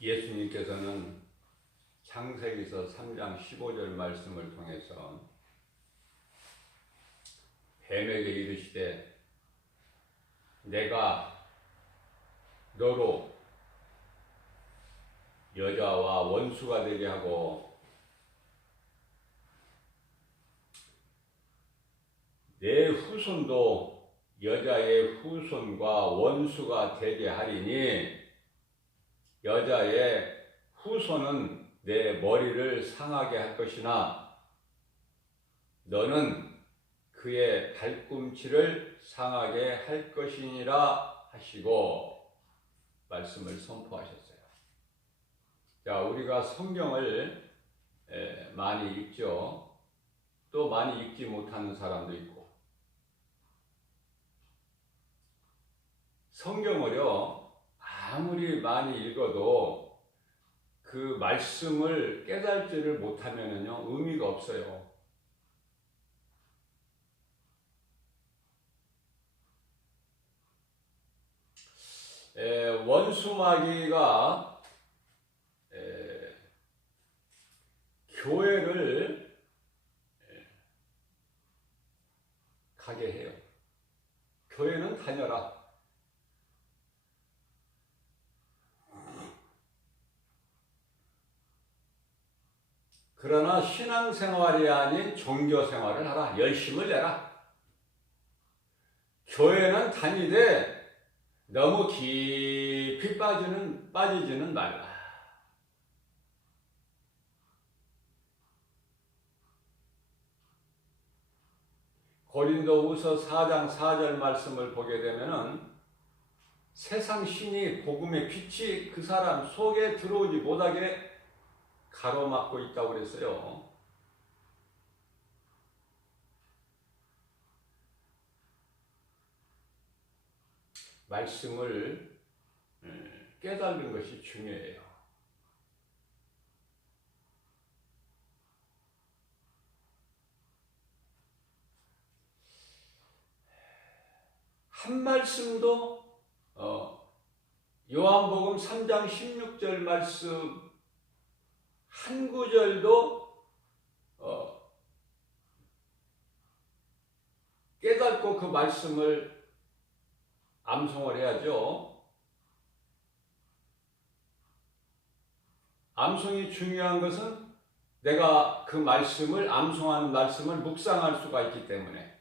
예수님께서는 창세기서 3장 15절 말씀을 통해서 뱀에게 이르시되 내가 너로 여자와 원수가 되게 하고 내 후손도 여자의 후손과 원수가 되게 하리니 여자의 후손은 내 머리를 상하게 할 것이나 너는 그의 발꿈치를 상하게 할 것이니라 하시고 말씀을 선포하셨어요. 자, 우리가 성경을 많이 읽죠. 또 많이 읽지 못하는 사람도 있고. 성경을요, 아무리 많이 읽어도 그 말씀을 깨달지를 못하면은요, 의미가 없어요. 원수마귀가 교회를 가게 해요. 교회는 다녀라. 그러나 신앙생활이 아닌 종교생활을 하라. 열심을 내라. 교회는 다니되 너무 깊이 빠지지는 말라. 고린도후서 4장 4절 말씀을 보게 되면은 세상 신이 복음의 빛이 그 사람 속에 들어오지 못하게 가로막고 있다고 그랬어요. 말씀을 깨달는 것이 중요해요. 한 말씀도 요한복음 3장 16절 말씀 한 구절도 깨닫고 그 말씀을 암송을 해야죠. 암송이 중요한 것은 내가 그 말씀을 암송하는 말씀을 묵상할 수가 있기 때문에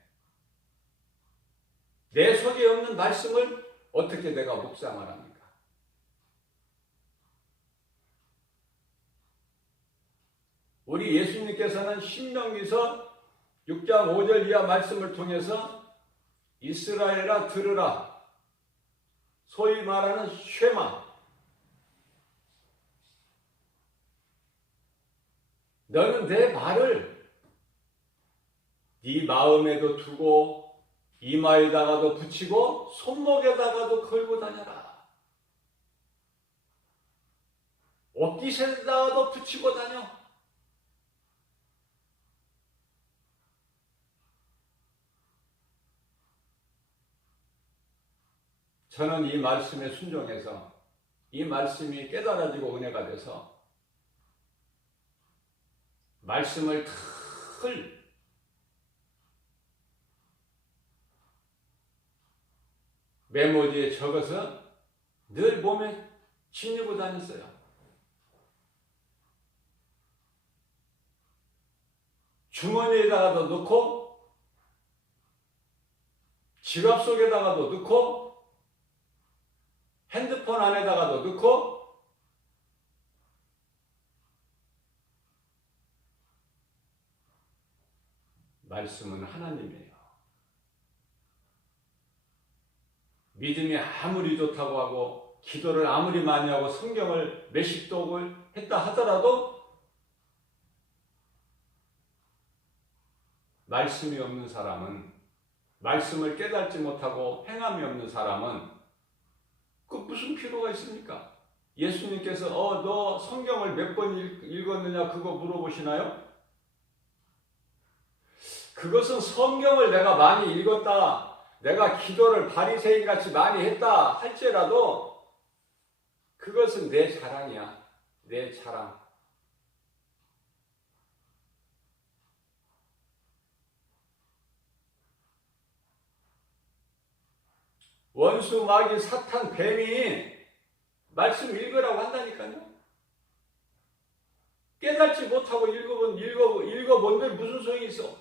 내 속에 없는 말씀을 어떻게 내가 묵상을 합니까? 우리 예수님께서는 신명기서 6장 5절 이하 말씀을 통해서 이스라엘아 들으라. 소위 말하는 쉐마. 너는 내 말을 네 마음에도 두고 이마에다가도 붙이고 손목에다가도 걸고 다녀라. 옷깃에다가도 붙이고 다녀. 저는 이 말씀에 순종해서 이 말씀이 깨달아지고 은혜가 돼서 말씀을 늘 메모지에 적어서 늘 몸에 지니고 다녔어요. 주머니에다가도 넣고 지갑 속에다가도 넣고 핸드폰 안에다가도 넣고 말씀은 하나님이에요. 믿음이 아무리 좋다고 하고 기도를 아무리 많이 하고 성경을 몇십 독을 했다 하더라도 말씀이 없는 사람은 말씀을 깨닫지 못하고 행함이 없는 사람은 그 무슨 필요가 있습니까? 예수님께서 너 성경을 몇 번 읽었느냐 그거 물어보시나요? 그것은 성경을 내가 많이 읽었다, 내가 기도를 바리새인같이 많이 했다 할지라도 그 그것은 내 자랑이야. 내 자랑. 원수, 마귀, 사탄, 뱀이 말씀 읽으라고 한다니까요. 깨닫지 못하고 읽어본들 무슨 소용이 있어?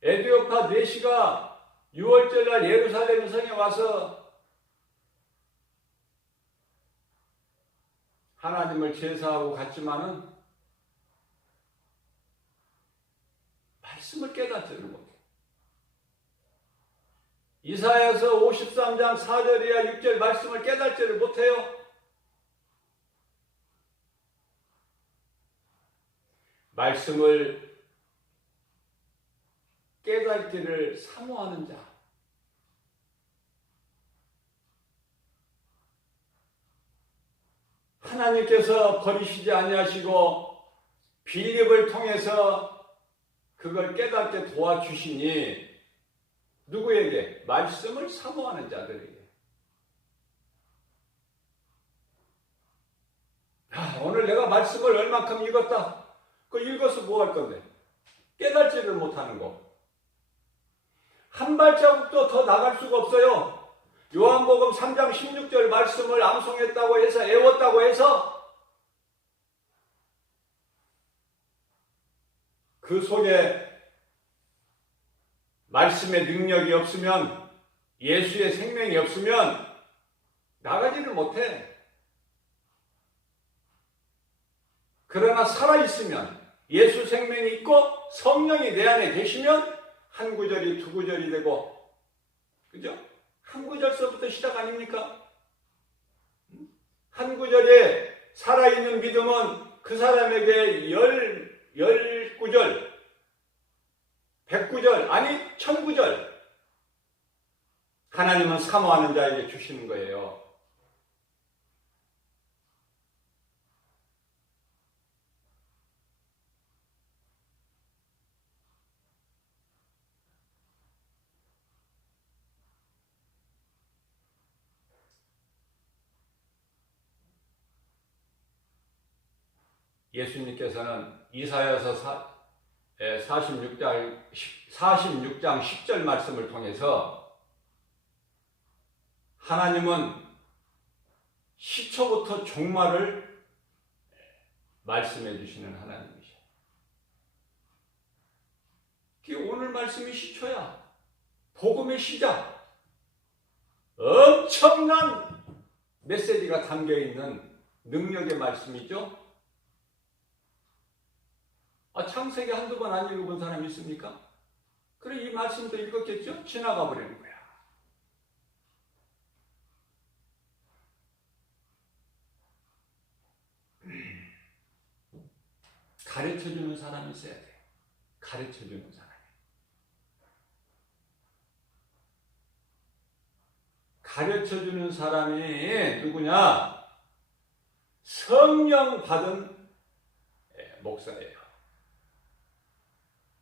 에디오파 내시가 6월절날 예루살렘 성에 와서 하나님을 제사하고 갔지만은 말씀을 깨닫지를 못해. 이사야서 53장 4절이야 6절 말씀을 깨닫지를 못해요. 말씀을 깨닫기를 사모하는 자, 하나님께서 버리시지 아니하시고 빌립을 통해서 그걸 깨닫게 도와주시니 누구에게? 말씀을 사모하는 자들에게. 오늘 내가 말씀을 얼만큼 읽었다. 그 읽어서 뭐 할 건데? 깨닫지를 못하는 거. 한 발자국도 더 나갈 수가 없어요. 요한복음 3장 16절 말씀을 암송했다고 해서 애웠다고 해서 그 속에 말씀의 능력이 없으면, 예수의 생명이 없으면 나가지를 못해. 그러나 살아있으면, 예수 생명이 있고 성령이 내 안에 계시면 한 구절이 두 구절이 되고, 그죠? 한 구절서부터 시작 아닙니까? 한 구절에 살아있는 믿음은 그 사람에게 10구절, 100구절, 아니 1000구절 하나님은 사모하는 자에게 주시는 거예요. 예수님께서는 이사야서 46장 10절 말씀을 통해서 하나님은 시초부터 종말을 말씀해 주시는 하나님이셔. 오늘 말씀이 시초야. 복음의 시작. 엄청난 메시지가 담겨있는 능력의 말씀이죠. 창세기 한두 번 안 읽어본 사람이 있습니까? 그래, 이 말씀도 읽었겠죠? 지나가 버리는 거야. 가르쳐주는 사람이 있어야 돼. 가르쳐주는 사람이. 가르쳐주는 사람이 누구냐? 성령 받은 목사예요.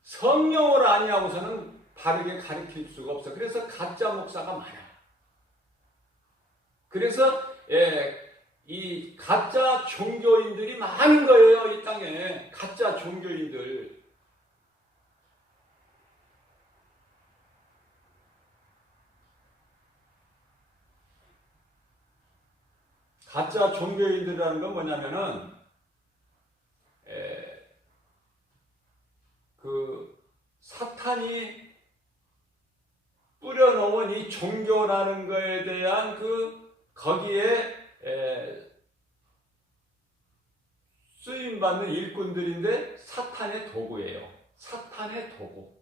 성령을 아니하고서는 바르게 가르칠 수가 없어. 그래서 가짜 목사가 많아요. 그래서 이 가짜 종교인들이 많은 거예요. 이 땅에 가짜 종교인들. 가짜 종교인들이라는 건 뭐냐면은 그 사탄이 뿌려놓은 이 종교라는 거에 대한 거기에 쓰임받는 일꾼들인데 사탄의 도구예요. 사탄의 도구.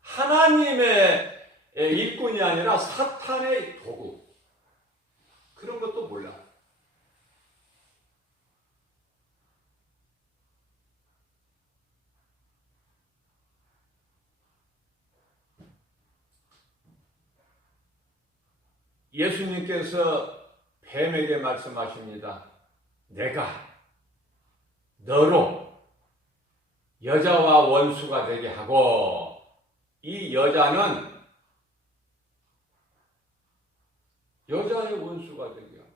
하나님의 일꾼이 아니라 사탄의 도구. 그런 것도 몰라. 예수님께서 뱀에게 말씀하십니다. 내가 너로 여자와 원수가 되게 하고, 이 여자는 여자의 원수가 되게 하고,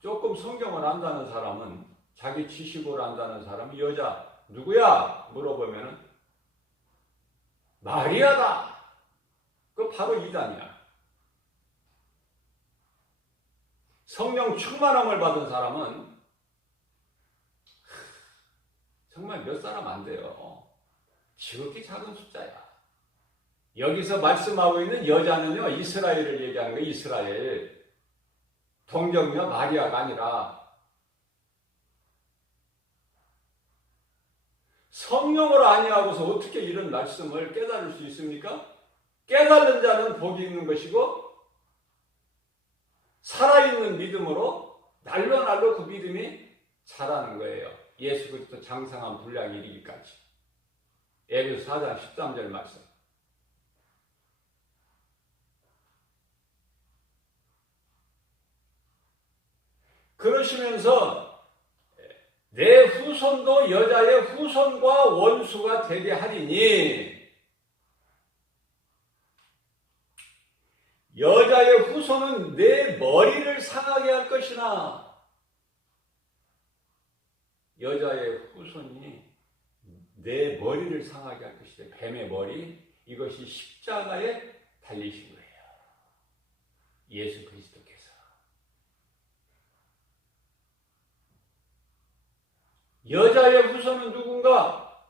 조금 성경을 안다는 사람은, 자기 지식으로 안다는 사람이 여자 누구야? 물어보면은 마리아다. 그 바로 이단이야. 성령 충만함을 받은 사람은 정말 몇 사람 안 돼요. 지극히 작은 숫자야. 여기서 말씀하고 있는 여자는요, 이스라엘을 얘기하는 거예요. 이스라엘. 동정녀 마리아가 아니라 성령으로 아니하고서 어떻게 이런 말씀을 깨달을 수 있습니까? 깨달는 자는 복이 있는 것이고 살아있는 믿음으로 날로 그 믿음이 자라는 거예요. 예수 그리스도 장성한 분량이 이르기까지. 에베소 4장 13절 말씀. 그러시면서 내 후손도 여자의 후손과 원수가 되게 하리니, 여자의 후손은 내 머리를 상하게 할 것이나, 여자의 후손이 내 머리를 상하게 할 것이다. 뱀의 머리, 이것이 십자가에 달리신 거예요. 예수 그리스도께서. 여자의 후손은 누군가?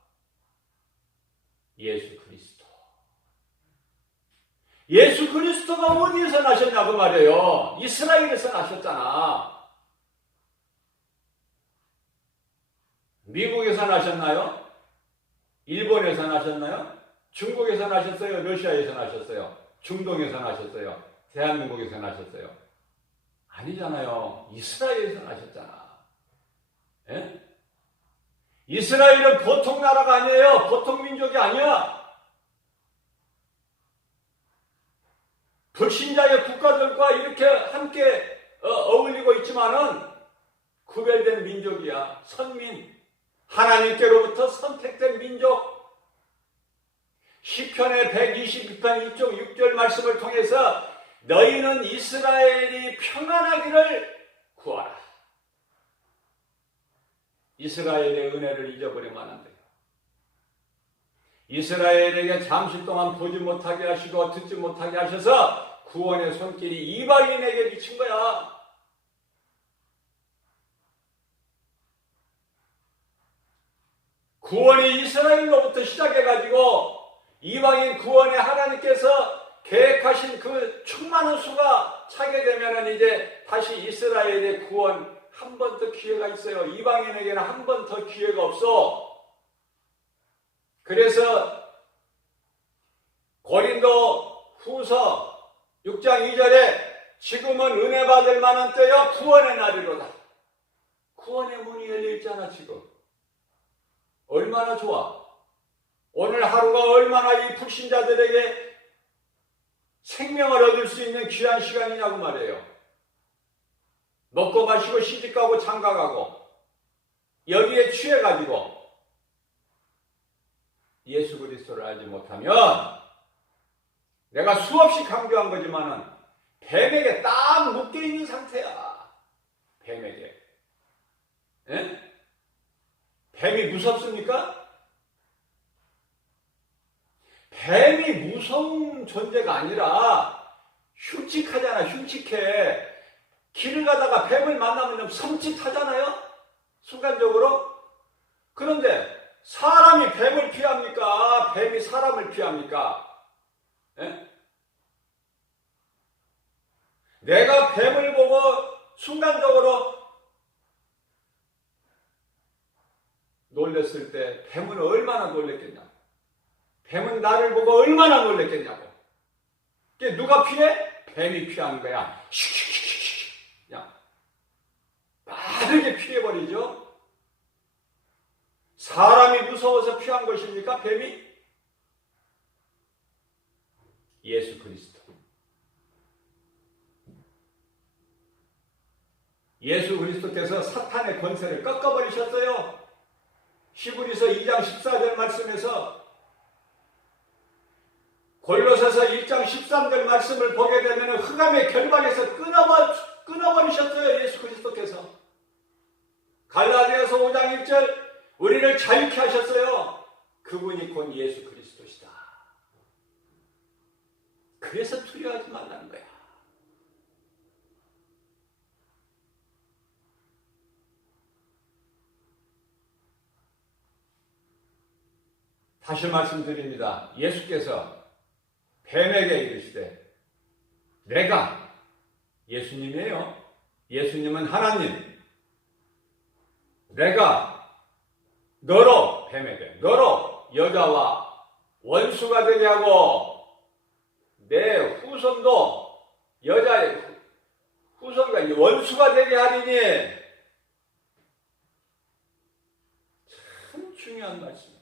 예수 그리스도. 예수 그리스도가 어디에서 나셨냐고 말이에요. 이스라엘에서 나셨잖아. 미국에서 나셨나요? 일본에서 나셨나요? 중국에서 나셨어요? 러시아에서 나셨어요? 중동에서 나셨어요? 대한민국에서 나셨어요? 아니잖아요. 이스라엘에서 나셨잖아. 예? 이스라엘은 보통 나라가 아니에요. 보통 민족이 아니야. 불신자의 국가들과 이렇게 함께 어울리고 있지만은 구별된 민족이야. 선민. 하나님께로부터 선택된 민족. 시편의 122편 1쪽 6절 말씀을 통해서 너희는 이스라엘이 평안하기를 구하라. 이스라엘의 은혜를 잊어버리면 안 돼요. 이스라엘에게 잠시 동안 보지 못하게 하시고 듣지 못하게 하셔서 구원의 손길이 이방인에게 미친 거야. 구원이 이스라엘로부터 시작해가지고 이방인 구원에 하나님께서 계획하신 그 충만한 수가 차게 되면 이제 다시 이스라엘의 구원 한 번 더 기회가 있어요. 이방인에게는 한 번 더 기회가 없어. 그래서 고린도 후서 6장 2절에 지금은 은혜 받을 만한 때요 구원의 날이로다. 구원의 문이 열려있잖아. 지금 얼마나 좋아. 오늘 하루가 얼마나 이 불신자들에게 생명을 얻을 수 있는 귀한 시간이냐고 말이에요. 먹고 마시고 시집가고 장가가고 여기에 취해가지고 예수 그리스도를 알지 못하면, 내가 수없이 강조한 거지만은 뱀에게 딱 묶여있는 상태야. 뱀에게. 에? 뱀이 무섭습니까? 뱀이 무서운 존재가 아니라 흉측하잖아. 흉측해. 길을 가다가 뱀을 만나면 좀 섬찟하잖아요? 순간적으로. 그런데 사람이 뱀을 피합니까? 뱀이 사람을 피합니까? 에? 내가 뱀을 보고 순간적으로 놀랬을 때 뱀은 얼마나 놀랬겠냐고. 뱀은 나를 보고 얼마나 놀랬겠냐고. 누가 피해? 뱀이 피하는 거야. 그냥 빠르게 피해버리죠. 사람이 무서워서 피한 것입니까? 뱀이? 예수 그리스도. 예수 그리스도께서 사탄의 권세를 꺾어버리셨어요. 히브리서 2장 14절 말씀에서, 골로새서 1장 13절 말씀을 보게 되면 흑암의 결박에서 끊어버리셨어요. 예수 그리스도께서. 갈라디아서 5장 1절 우리를 자유케 하셨어요. 그분이 곧 예수 그리스도시다. 그래서 두려워하지 말라는 거야. 다시 말씀드립니다. 예수께서 뱀에게 이르시되 내가 예수님이에요. 예수님은 하나님. 내가 너로 뱀에게 너로 여자와 원수가 되게 하고 내 후손도 여자의 후손과 원수가 되게 하리니. 참 중요한 말씀이에요.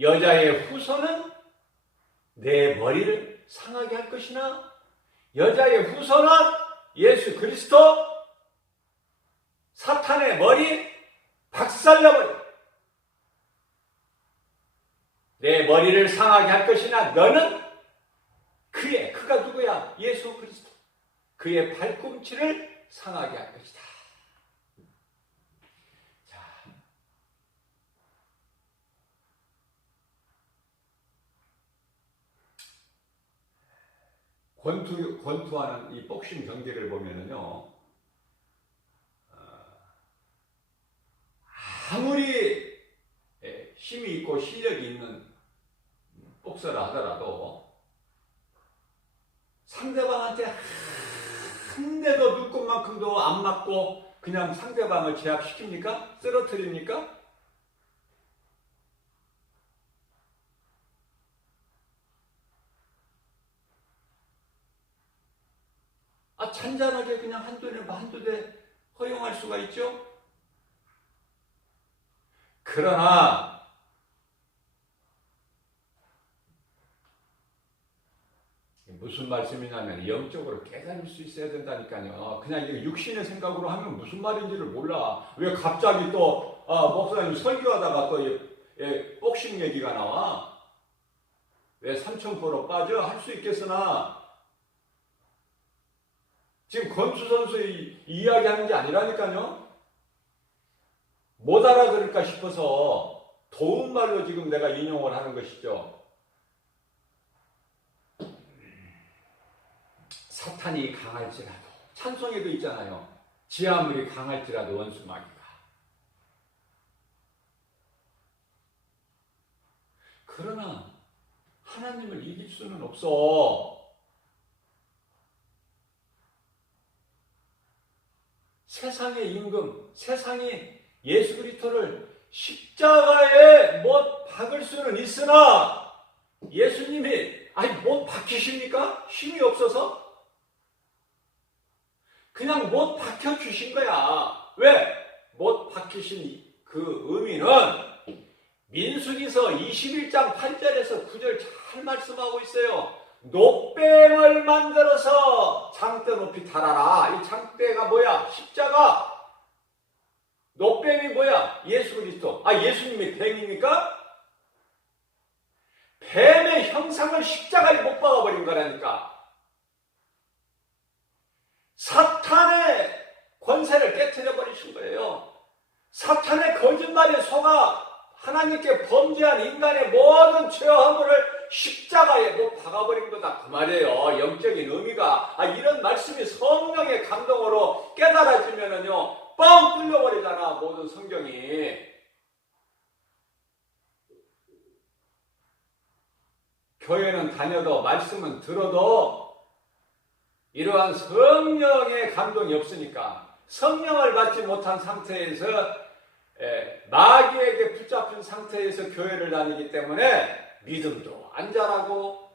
여자의 후손은 내 머리를 상하게 할 것이나 여자의 후손은 예수 그리스도 사탄의 머리 박살내버려. 내 머리를 상하게 할 것이나 너는 그가 누구야? 예수 그리스도. 그의 발꿈치를 상하게 할 것이다. 권투하는 이 복싱 경기를 보면은요, 아무리 힘이 있고 실력이 있는 복서라 하더라도 상대방한테 한 대도 눈곱만큼도 안 맞고 그냥 상대방을 제압시킵니까? 쓰러뜨립니까? 잔잔하게 그냥 한두 대 허용할 수가 있죠? 그러나 무슨 말씀이냐면 영적으로 깨달을 수 있어야 된다니까요. 그냥 이게 육신의 생각으로 하면 무슨 말인지를 몰라. 왜 갑자기 또 목사님 설교하다가 또 복싱 얘기가 나와? 왜 삼천포로 빠져? 할 수 있겠으나 지금 권수 선수의 이야기하는 게 아니라니까요. 못 알아들을까 싶어서 도움말로 지금 내가 인용을 하는 것이죠. 사탄이 강할지라도, 찬송에도 있잖아요. 지 아무리 강할지라도 원수마귀가. 그러나 하나님을 이길 수는 없어. 세상의 임금, 세상이 예수 그리스도를 십자가에 못 박을 수는 있으나 예수님이 못 박히십니까? 힘이 없어서? 그냥 못 박혀주신 거야. 왜? 못 박히신 그 의미는 민수기서 21장 8절에서 9절 잘 말씀하고 있어요. 녹뱀을 만들어서 장대 높이 달아라. 이 장대가 뭐야? 십자가. 녹뱀이 뭐야? 예수 그리스도. 예수님이 뱀입니까? 뱀의 형상을 십자가에 못 박아버린 거라니까. 사탄의 권세를 깨트려 버리신 거예요. 사탄의 거짓말에 속아 하나님께 범죄한 인간의 모든 죄와 허물을 십자가에 못 박아버린 거다. 그 말이에요. 영적인 의미가. 이런 말씀이 성령의 감동으로 깨달아지면은요, 뻥 뚫려버리잖아. 모든 성경이. 교회는 다녀도 말씀은 들어도 이러한 성령의 감동이 없으니까, 성령을 받지 못한 상태에서 마귀에게 붙잡힌 상태에서 교회를 다니기 때문에 믿음도 안 자라고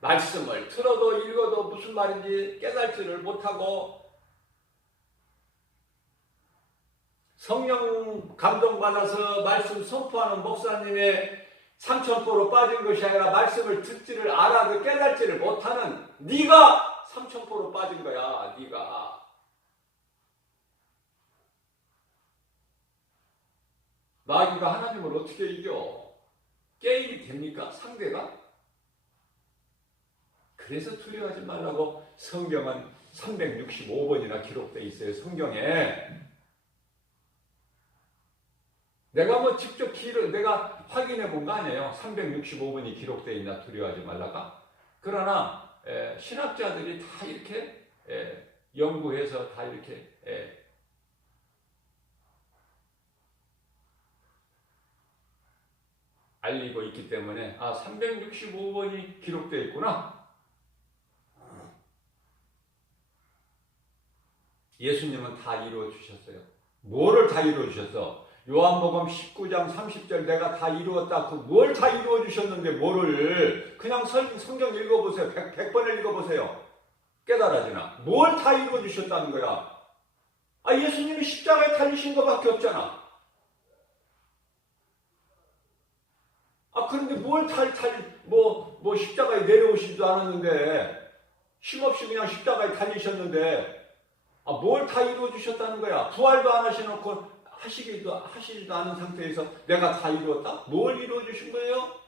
말씀을 들어도 읽어도 무슨 말인지 깨달지를 못하고 성령 감동받아서 말씀 선포하는 목사님의 삼천포로 빠진 것이 아니라 말씀을 듣지를 알아도 깨달지를 못하는 네가 삼천포로 빠진 거야. 네가. 마귀가 하나님을 어떻게 이겨? 게임이 됩니까? 상대가? 그래서 두려워하지 말라고 성경은 365번이나 기록되어 있어요. 성경에. 내가 뭐 직접 내가 확인해 본 거 아니에요. 365번이 기록되어 있나 두려워하지 말라가. 그러나 신학자들이 다 이렇게 연구해서 다 이렇게 알리고 있기 때문에 365번이 기록되어 있구나. 예수님은 다 이루어 주셨어요. 뭐를 다 이루어 주셨어? 요한복음 19장 30절 내가 다 이루었다. 뭘 다 이루어 주셨는데 뭐를 그냥 성경 읽어보세요. 100번을 읽어보세요. 깨달아지나? 뭘 다 이루어 주셨다는 거야? 예수님이 십자가에 달리신 것밖에 없잖아. 그런데 뭘 십자가에 내려오시지도 않았는데, 쉼없이 그냥 십자가에 달리셨는데, 뭘 다 이루어 주셨다는 거야? 부활도 안 하셔놓고, 하시지도 않은 상태에서 내가 다 이루었다? 뭘 이루어 주신 거예요?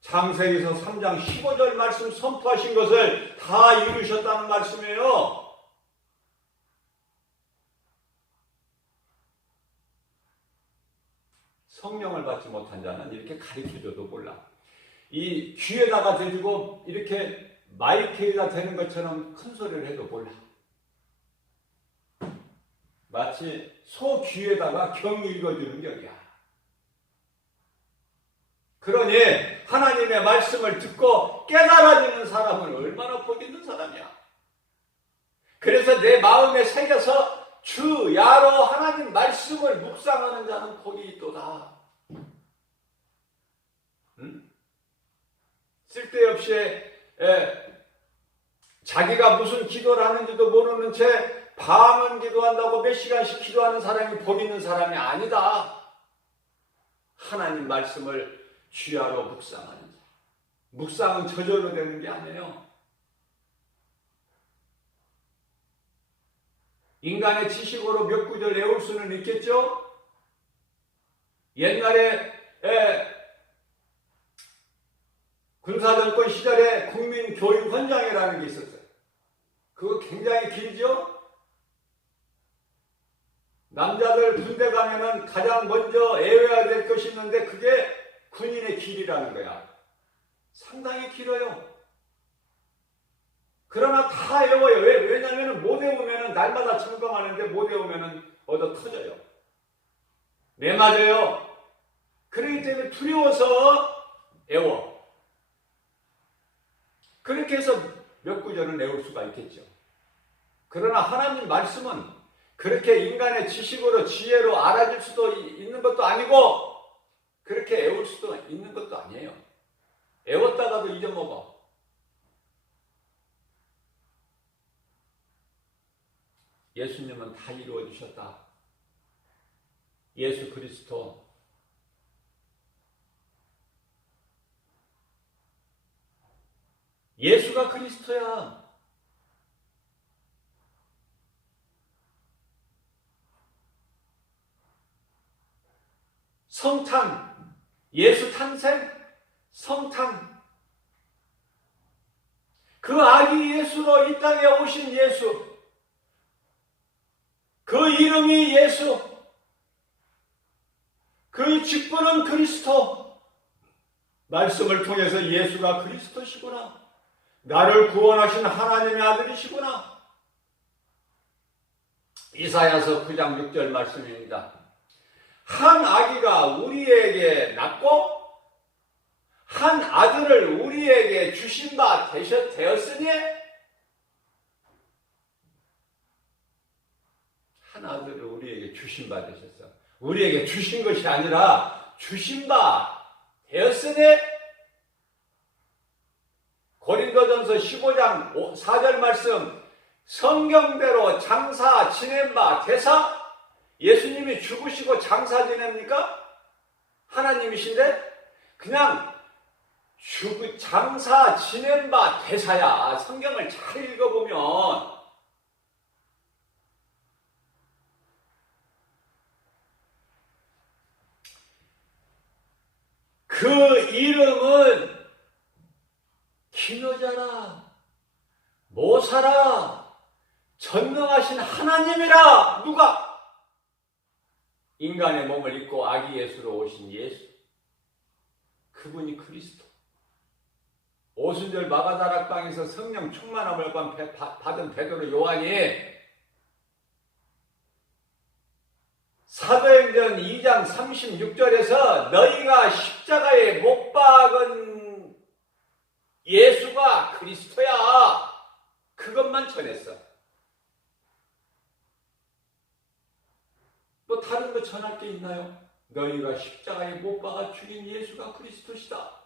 창세기서 3장 15절 말씀 선포하신 것을 다 이루셨다는 말씀이에요. 성령을 받지 못한 자는 이렇게 가르쳐줘도 몰라. 이 귀에다가 대주고 이렇게 마이크에다 대는 것처럼 큰 소리를 해도 몰라. 마치 소 귀에다가 경 읽어주는 격이야. 그러니 하나님의 말씀을 듣고 깨달아지는 사람은 얼마나 복 있는 사람이야. 그래서 내 마음에 새겨서 주 야로 하나님 말씀을 묵상하는 자는 복이 있도다. 쓸데없이 자기가 무슨 기도를 하는지도 모르는 채 밤은 기도한다고 몇 시간씩 기도하는 사람이 복 있는 사람이 아니다. 하나님 말씀을 주야로 묵상하는 자. 묵상은 저절로 되는 게 아니에요. 인간의 지식으로 몇 구절 외울 수는 있겠죠? 옛날에 군사정권 시절에 국민교육헌장이라는 게 있었어요. 그거 굉장히 길죠? 남자들 군대 가면은 가장 먼저 외워야 될 것이 있는데 그게 군인의 길이라는 거야. 상당히 길어요. 그러나 다 외워요. 왜냐하면 못 외우면 날마다 점검하는데 못 외우면 얻어 터져요. 네, 맞아요. 그렇기 때문에 두려워서 외워. 그렇게 해서 몇 구절은 외울 수가 있겠죠. 그러나 하나님 말씀은 그렇게 인간의 지식으로 지혜로 알아질 수도 있는 것도 아니고 그렇게 외울 수도 있는 것도 아니에요. 외웠다가도 잊어먹어. 예수님은 다 이루어 주셨다. 예수 그리스도 예수가 그리스도야. 성탄, 예수 탄생, 성탄. 그 아기 예수로 이 땅에 오신 예수. 그 이름이 예수. 그 직분은 그리스도. 말씀을 통해서 예수가 그리스도시구나. 나를 구원하신 하나님의 아들이시구나. 이사야서 9장 6절 말씀입니다. 한 아기가 우리에게 낳고 한 아들을 우리에게 주신 바 되었으니 한 아들을 우리에게 주신 바 되셨어. 우리에게 주신 것이 아니라 주신 바 되었으니 고린도전서 15장 4절 말씀 성경대로 장사 지낸 바 되사 예수님이 죽으시고 장사 지냅니까? 하나님이신데 그냥 장사 지낸 바 되사야. 성경을 잘 읽어보면 그 이름은 기묘자라, 모사라, 전능하신 하나님이라. 누가? 인간의 몸을 입고 아기 예수로 오신 예수. 그분이 그리스도. 오순절 마가다락방에서 성령 충만함을 받은 베드로 요한이 사도행전 2장 36절에서 너희가 십자가에 못 박은 예수가 그리스도야, 그것만 전했어. 뭐 다른 거 전할 게 있나요? 너희가 십자가에 못 박아 죽인 예수가 그리스도시다.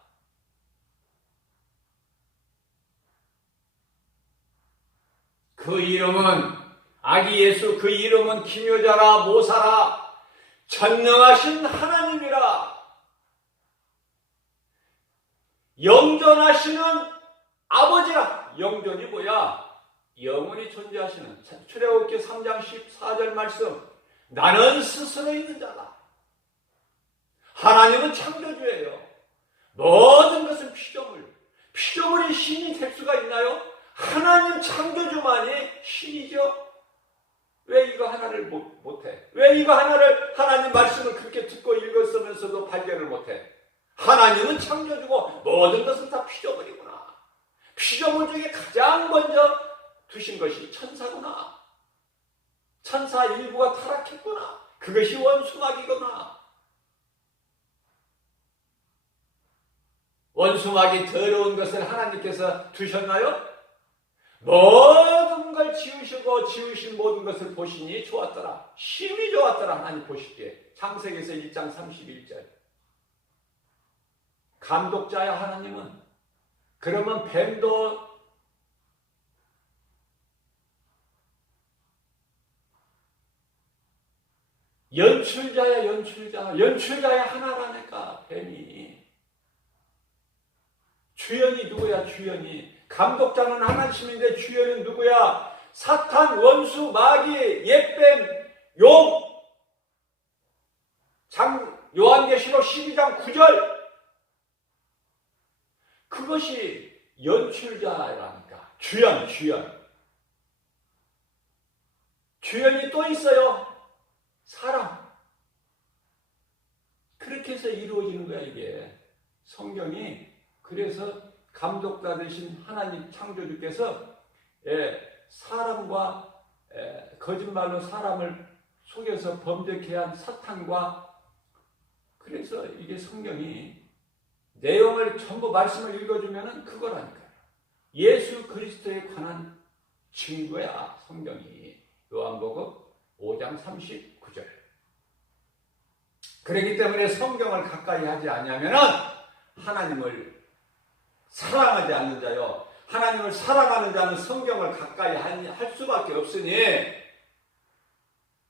그 이름은, 아기 예수 그 이름은 기묘자라, 모사라, 전능하신 하나님이라, 영존하시는 아버지라. 영존이 뭐야? 영원히 존재하시는. 출애굽기 3장 14절 말씀. 나는 스스로 있는 자다. 하나님은 창조주예요. 모든 것은 피조물. 피조물이 신이 될 수가 있나요? 하나님 창조주만이 신이죠. 왜 이거 하나를 못해? 왜 이거 하나를, 하나님 말씀을 그렇게 듣고 읽었으면서도 발견을 못해? 하나님은 창조주고 모든 것은 다 피조물이구나. 피조물 중에 가장 먼저 두신 것이 천사구나. 천사 일부가 타락했구나. 그것이 원수막이구나. 원수막이 더러운 것을 하나님께서 두셨나요? 모든 걸 지으시고 지으신 모든 것을 보시니 좋았더라. 심히 좋았더라. 하나님 보시기에. 창세기에서 1장 31절. 감독자야 하나님은. 그러면 뱀도 연출자야, 연출자. 연출자야 하나라니까, 뱀이. 주연이 누구야, 주연이. 감독자는 하나님인데 주연은 누구야? 사탄, 원수, 마귀, 옛뱀, 용. 요한계시록 12장 9절. 그것이 연출자라니까. 주연. 주연이 또 있어요. 사람. 그렇게 해서 이루어지는 거야, 이게. 성경이. 그래서 감독자 되신 하나님 창조주께서 사람과 거짓말로 사람을 속여서 범죄케 한 사탄과, 그래서 이게 성경이 내용을 전부 말씀을 읽어주면은 그거라니까요. 예수 그리스도에 관한 증거야, 성경이. 요한복음 5장 39절. 그렇기 때문에 성경을 가까이 하지 않으면은 하나님을 사랑하지 않는 자요. 하나님을 사랑하는 자는 성경을 가까이 할 수밖에 없으니,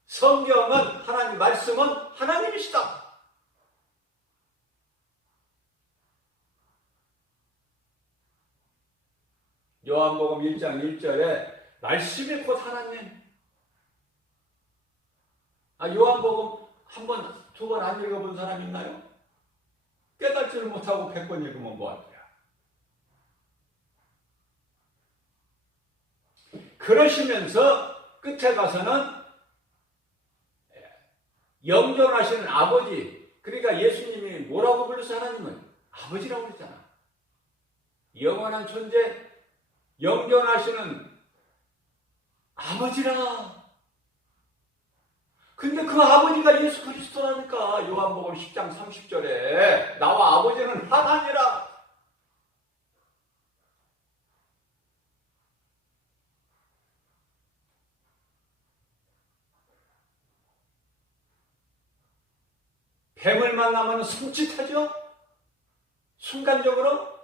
성경은, 하나님 말씀은 하나님이시다. 요한복음 1장 1절에 말씀이 곧 하나님. 요한복음 한 번, 두 번 안 읽어본 사람 있나요? 깨닫지를 못하고 100번 읽으면 뭐할 거야? 그러시면서 끝에 가서는 영존하시는 아버지, 그러니까 예수님이 뭐라고 불렀어요? 하나님은 아버지라고 그랬잖아. 영원한 존재, 영존하시는 아버지라. 근데 그 아버지가 예수 그리스도라니까. 요한복음 10장 30절에 나와 아버지는 하나니라. 뱀을 만나면 섬찟하죠? 순간적으로?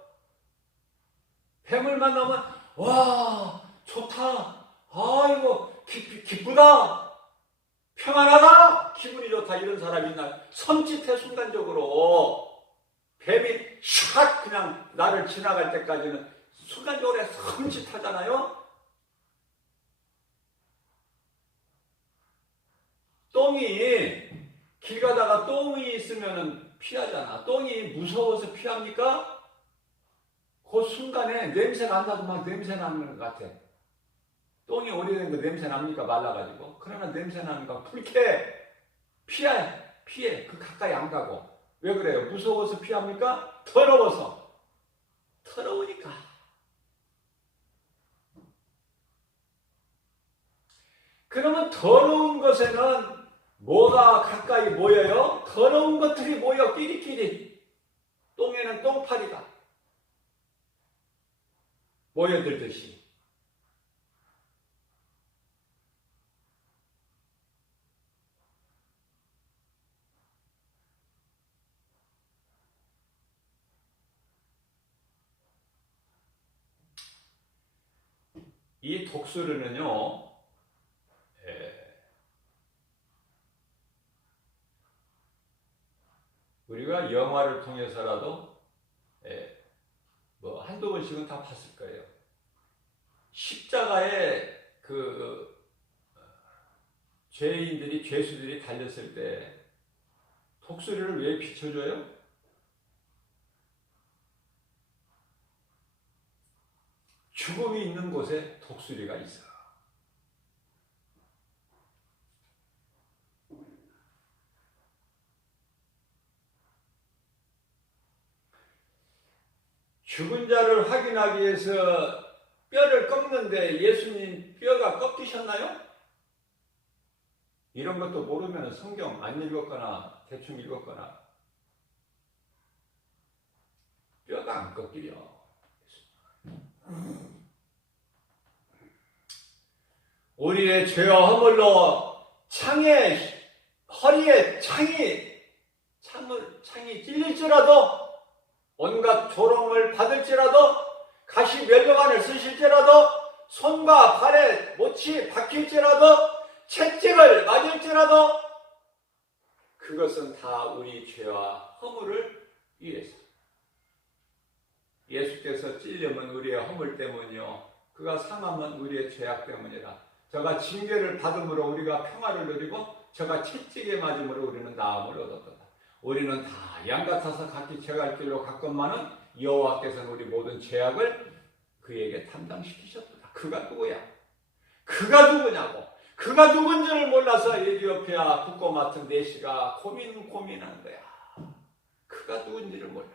뱀을 만나면, 와, 좋다. 아이고, 기쁘다. 평안하다. 기분이 좋다. 이런 사람이 있나요? 섬찟해, 순간적으로. 뱀이 샥 그냥 나를 지나갈 때까지는 순간적으로 섬찟하잖아요? 똥이, 길 가다가 똥이 있으면 피하잖아. 똥이 무서워서 피합니까? 그 순간에 냄새가 안 나도 막 냄새 나는 것 같아. 똥이 오래된 거 냄새 납니까? 말라가지고. 그러나 냄새 나는 거 불쾌해. 피해. 그 가까이 안 가고. 왜 그래요? 무서워서 피합니까? 더러워서. 더러우니까. 그러면 더러운 것에는 뭐가 가까이 모여요? 더러운 것들이 모여 끼리끼리. 똥에는 똥파리가 모여들듯이. 이 독수리는요, 우리가 영화를 통해서라도 뭐 한두 번씩은 다 봤을 거예요. 십자가에 죄인들이, 죄수들이 달렸을 때 독수리를 왜 비춰줘요? 죽음이 있는 곳에 독수리가 있어. 죽은 자를 확인하기 위해서 뼈를 꺾는데 예수님 뼈가 꺾이셨나요? 이런 것도 모르면 성경 안 읽었거나 대충 읽었거나 뼈가 안 꺾이려. 우리의 죄와 허물로 허리에 창이 찔릴지라도, 온갖 조롱을 받을지라도, 가시 면류관을 쓰실지라도, 손과 발에 못이 박힐지라도, 채찍을 맞을지라도, 그것은 다 우리 죄와 허물을 위해서. 예수께서 찔림은 우리의 허물 때문이요, 그가 상함은 우리의 죄악 때문이라. 저가 징계를 받음으로 우리가 평화를 누리고, 저가 채찍에 맞음으로 우리는 나음을 얻었도다. 우리는 다 양 같아서 각기 제갈 길로 갔건만은 여호와께서는 우리 모든 죄악을 그에게 담당시키셨도다. 그가 누구야? 그가 누구냐고? 그가 누군지를 몰라서 에티오피아 국고 맡은 내시가 고민한 거야. 그가 누군지를 몰라.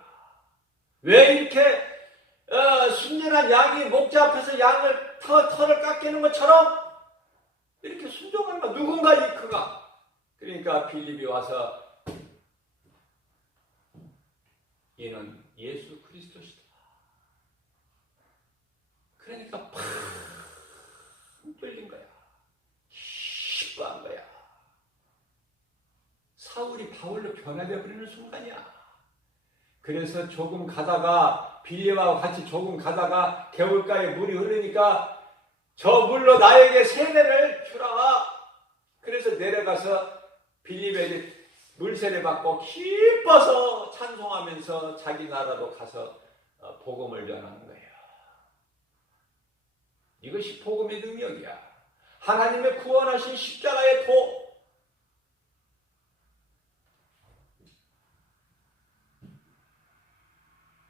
왜 이렇게 순진한 양이 목자 앞에서 양을 털을 깎이는 것처럼 이렇게 순종하는 거야. 누군가 이 그가. 그러니까 빌립이 와서 이는 예수 그리스도시다. 그러니까 팍 뚫린 거야. 기뻐한 거야. 사울이 바울로 변화되어 버리는 순간이야. 그래서 조금 가다가 빌립하고 같이 조금 가다가 개울가에 물이 흐르니까 저 물로 나에게 세례를 주라. 그래서 내려가서 빌립에게 물세례 받고 기뻐서 찬송하면서 자기 나라로 가서 복음을 전하는 거예요. 이것이 복음의 능력이야. 하나님의 구원하신 십자가의 도.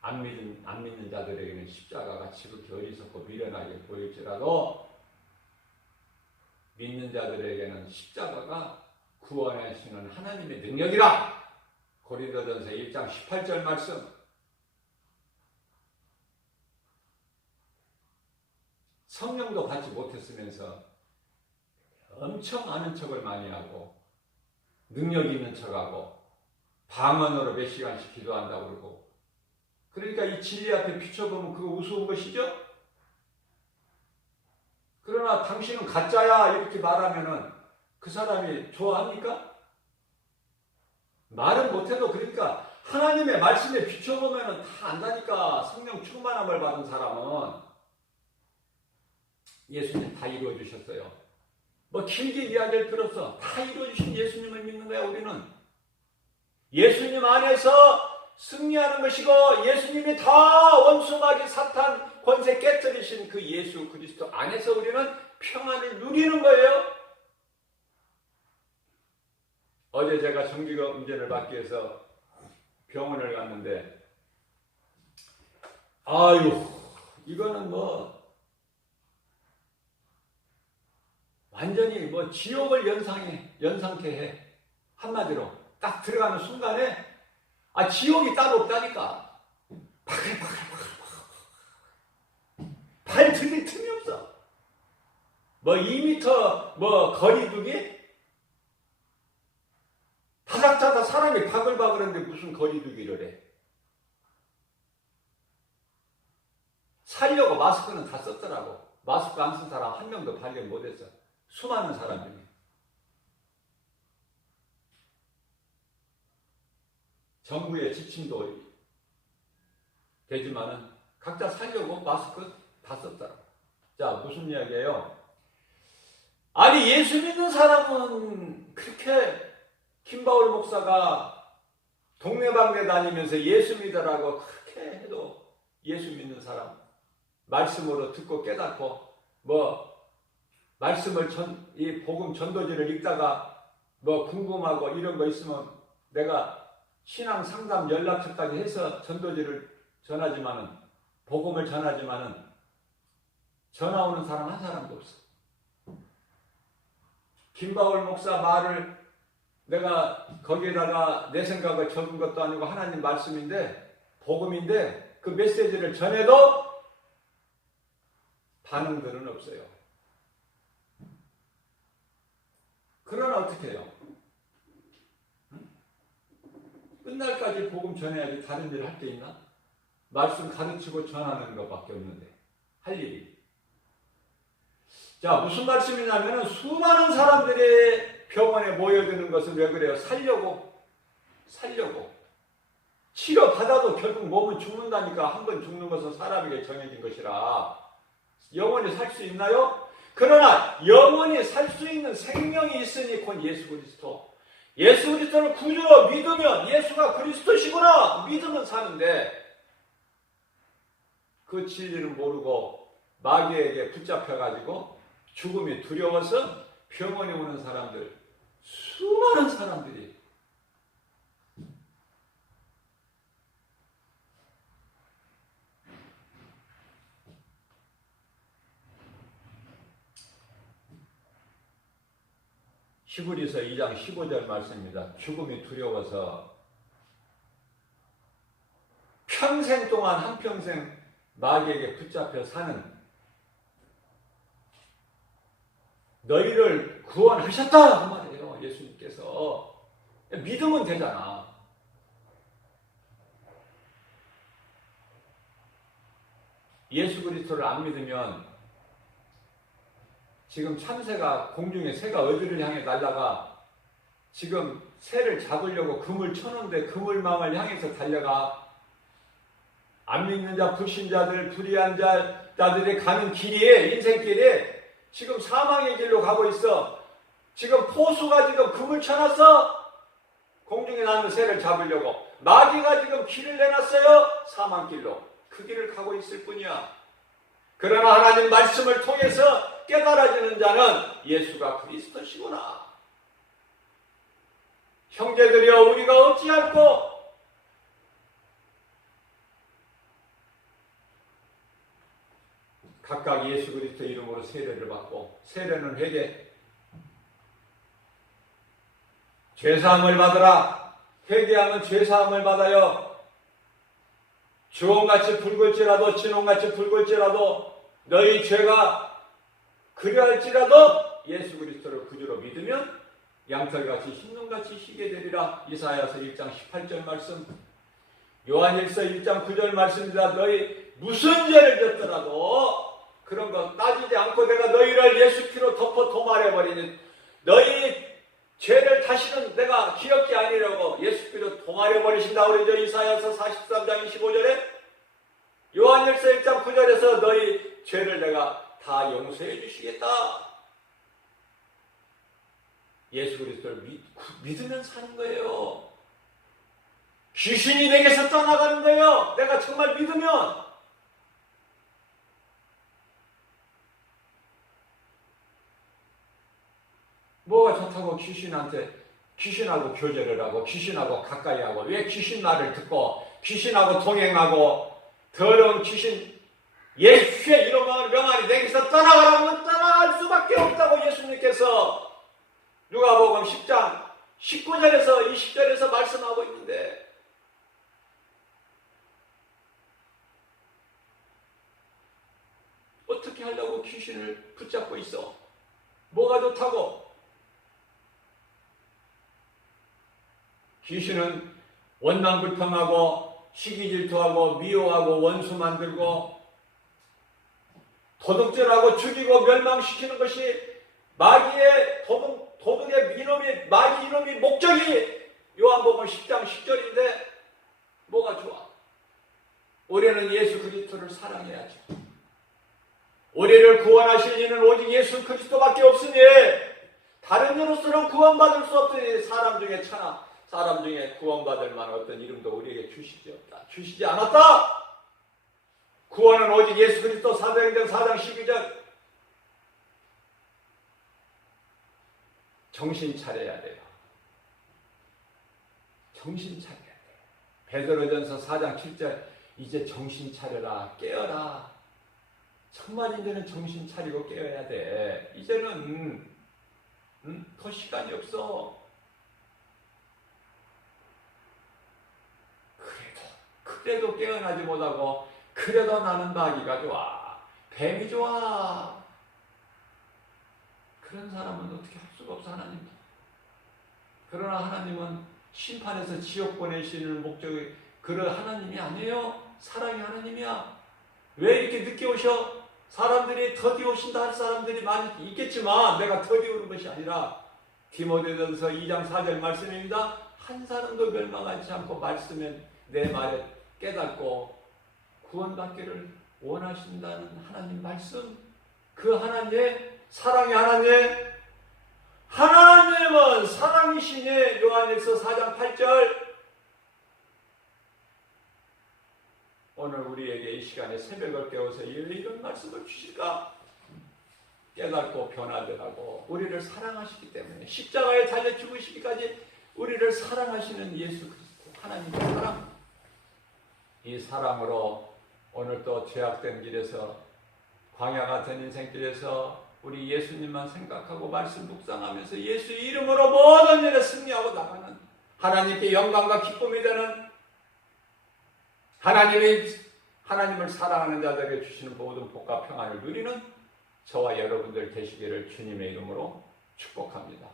안 믿는 자들에게는 십자가가 지극히 어리석고 미련하게 보일지라도 믿는 자들에게는 십자가가 구원하시는 하나님의 능력이라. 고린도전서 1장 18절 말씀. 성령도 받지 못했으면서 엄청 아는 척을 많이 하고 능력 있는 척하고 방언으로 몇 시간씩 기도한다고 그러고, 그러니까 이 진리 앞에 비춰보면 그거 우스운 것이죠? 그러나 당신은 가짜야 이렇게 말하면은 그 사람이 좋아합니까? 말은 못해도, 그러니까 하나님의 말씀에 비춰보면은 다 안다니까. 성령 충만함을 받은 사람은 예수님 다 이루어주셨어요. 뭐 길게 이야기할 필요 없어. 다 이루어주신 예수님을 믿는 거야. 우리는 예수님 안에서 승리하는 것이고, 예수님이 다 원수마귀 사탄 권세 깨뜨리신 그 예수 그리스도 안에서 우리는 평안을 누리는 거예요. 어제 제가 정기가 운전을 받기 위해서 병원을 갔는데 아유, 이거는 뭐 완전히 뭐 지옥을 연상케 해. 한마디로 딱 들어가는 순간에 지옥이 따로 없다니까. 바글바글바글 발 들릴 틈이 없어. 뭐 2m 뭐 거리두기? 다닥다닥 사람이 바글바글한데 무슨 거리두기를 해. 살려고 마스크는 다 썼더라고. 마스크 안 쓴 사람 한 명도 발견 못했어. 수많은 사람들이. 정부의 지침도 되지만은 각자 살려고 마스크 다 썼더라고. 자, 무슨 이야기예요? 아니, 예수 믿는 사람은 그렇게 김바울 목사가 동네방네 다니면서 예수 믿으라고 그렇게 해도 예수 믿는 사람, 말씀으로 듣고 깨닫고 뭐 말씀을 이 복음 전도지를 읽다가 뭐 궁금하고 이런 거 있으면 내가 신앙 상담 연락처까지 해서 전도지를 전하지만은 복음을 전하지만은 전화 오는 사람 한 사람도 없어. 김바울 목사 말을 내가 거기에다가 내 생각을 적은 것도 아니고 하나님 말씀인데 복음인데 그 메시지를 전해도 반응들은 없어요. 그러나 어떻게 해요? 끝날까지 복음 전해야지 다른 일 할 게 있나? 말씀 가르치고 전하는 것밖에 없는데 할 일이. 자, 무슨 말씀이냐면은 수많은 사람들이 병원에 모여드는 것은 왜 그래요? 살려고. 치료받아도 결국 몸은 죽는다니까. 한 번 죽는 것은 사람에게 정해진 것이라. 영원히 살 수 있나요? 그러나 영원히 살 수 있는 생명이 있으니 곧 예수 그리스도. 예수 그리스도를 구주로 믿으면 예수가 그리스도시구나 믿으면 사는데 그 진리를 모르고 마귀에게 붙잡혀가지고 죽음이 두려워서 병원에 오는 사람들, 수많은 사람들이 히브리서 2장 15절 말씀입니다. 죽음이 두려워서 평생 동안 한평생 마귀에게 붙잡혀 사는 너희를 구원하셨다 그 말이에요. 예수님께서. 믿으면 되잖아. 예수 그리스도를 안 믿으면 지금 참새가 공중에 새가 어디를 향해 날다가 지금 새를 잡으려고 그물 쳐놓은데 그물망을 향해서 달려가. 안 믿는 자, 불신자들, 불의한 자들이 가는 길이 인생길이 지금 사망의 길로 가고 있어. 지금 포수가 지금 그물 쳐놨어. 공중에 나는 새를 잡으려고. 마귀가 지금 길을 내놨어요. 사망길로. 그 길을 가고 있을 뿐이야. 그러나 하나님 말씀을 통해서 깨달아지는 자는 예수가 그리스도시구나. 형제들이여 우리가 어찌할꼬 각각 예수 그리스도 이름으로 세례를 받고 세례는 회개 죄사함을 받으라. 회개하면 죄사함을 받아요. 주홍같이 붉을지라도 진홍같이 붉을지라도 너희 죄가 그리할지라도 예수 그리스도를 구주로 믿으면 양털같이 흰눈같이 희게 되리라. 이사야서 1장 18절 말씀, 요한일서 1장 9절 말씀입니다. 너희 무슨 죄를 졌더라도 그런 거 따지지 않고 내가 너희를 예수 피로 덮어 도말해버리니 너희 죄를 다시는 내가 기억지 아니려고 예수 피로 도말해버리신다 그러죠. 이사야서 43장 25절에 요한일서 1장 9절에서 너희 죄를 내가 다 용서해 주시겠다. 예수 그리스도를 믿으면 사는 거예요. 귀신이 내게서 떠나가는 거예요. 내가 정말 믿으면. 뭐가 좋다고 귀신하고 교제를 하고 귀신하고 가까이 하고 왜 귀신 말을 듣고 귀신하고 동행하고 더러운 귀신 예수의 이름으로 명하니 내게서 떠나가라면 떠나갈 수밖에 없다고 예수님께서 누가복음 10장 19절에서 20절에서 말씀하고 있는데, 어떻게 하려고 귀신을 붙잡고 있어? 뭐가 좋다고? 귀신은 원망불평하고 시기질투하고 미워하고 원수 만들고 도둑질하고 죽이고 멸망시키는 것이 마귀의 도둑의 이놈이 마귀 이놈이 목적이 요한복음 10장 10절인데 뭐가 좋아? 우리는 예수 그리스도를 사랑해야죠. 우리를 구원하실 이는 오직 예수 그리스도밖에 없으니 다른 이로서는 구원받을 수 없으니 사람 중에 천하 사람 중에 구원받을 만한 어떤 이름도 우리에게 주시지 않았다. 구원은 오직 예수 그리스도. 사도행전 4장 12절. 정신 차려야 돼요. 정신 차려야 돼요. 베드로전서 4장 7절. 이제 정신 차려라. 깨어라. 정말 이제는 정신 차리고 깨어야 돼. 이제는 더 시간이 없어. 그래도 깨어나지 못하고 그래도 나는 마귀가 좋아. 뱀이 좋아. 그런 사람은 어떻게 할 수가 없어 하나님. 그러나 하나님은 심판해서 지옥 보내시는 목적이 그런 하나님이 아니에요. 사랑의 하나님이야. 왜 이렇게 늦게 오셔? 사람들이 더디 오신다 할 사람들이 많이 있겠지만 내가 더디 오는 것이 아니라 디모데전서 2장 4절 말씀입니다. 한 사람도 멸망하지 않고 말씀에 내 말에 깨닫고 구원받기를 원하신다는 하나님 말씀. 그 하나님 사랑의 하나님. 하나님은 사랑이시니 요한일서 4장 8절. 오늘 우리에게 이 시간에 새벽을 깨워서 왜 이런 말씀을 주실까? 깨닫고 변화되라고 우리를 사랑하시기 때문에 십자가에 달려 죽으시기까지 우리를 사랑하시는 예수 그리스도 하나님의 사랑. 이 사랑으로 오늘 또 죄악된 길에서 광야 같은 인생길에서 우리 예수님만 생각하고 말씀 묵상하면서 예수 이름으로 모든 일에 승리하고 나가는 하나님께 영광과 기쁨이 되는 하나님을 사랑하는 자들에게 주시는 모든 복과 평안을 누리는 저와 여러분들 되시기를 주님의 이름으로 축복합니다.